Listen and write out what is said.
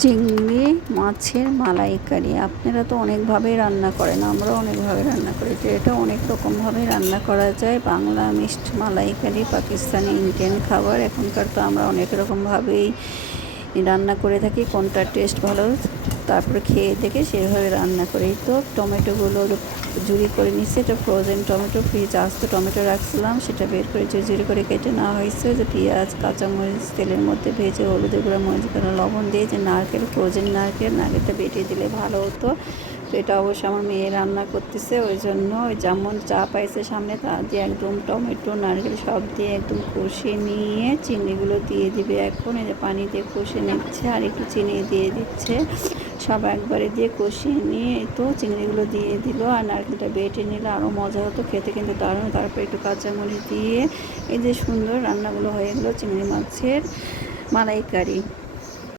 চিংড়ি মাছের মালাইকারি আপনারা তো অনেকভাবেই রান্না করেন, আমরাও অনেকভাবে রান্না করি। তো এটা অনেক রকমভাবে রান্না করা যায়। বাংলা মিক্সড মালাইকারি, পাকিস্তানি, ইন্ডিয়ান খাবার এখনকার তো আমরা অনেক রকমভাবেই রান্না করে থাকি। কোনটা টেস্ট ভালো তারপরে খেয়ে দেখে সেভাবে রান্না করি। তো টমেটোগুলো ঝুরি করে নিচ্ছে, এটা ফ্রোজেন টমেটো, ফ্রিজে আস্ত টমেটো রাখছিলাম, সেটা বের করে ঝুরি করে কেটে নেওয়া হয়েছে। যে পেঁয়াজ, কাঁচামরিচ তেলের মধ্যে ভেজে হলুদের গুঁড়া, মরিচ গুঁড়া, লবণ দিয়ে যে নারকেল, ফ্রোজেন নারকেলটা বেটে দিলে ভালো হতো। তো এটা অবশ্য আমার মেয়ে রান্না করতেছে, ওই জন্য ওই যেমন চা পাইছে সামনে তা দিয়ে একদম টমেটো নারকেল সব দিয়ে একদম কষিয়ে নিয়ে চিংড়িগুলো দিয়ে দিবে। এখন এই যে পানি দিয়ে কষিয়ে নিচ্ছে আর একটু চিনি দিয়ে দিচ্ছে, সব একবারে দিয়ে কষিয়ে নিয়ে তো চিংড়িগুলো দিয়ে দিল আর নারকেলটা বেটে নিলে আরও মজা হতো খেতে, কিন্তু দারুণ। তারপর একটু কাঁচামরিচ দিয়ে এই যে সুন্দর রান্নাগুলো হয়ে গেলো চিংড়ি মাছের মালাইকারি।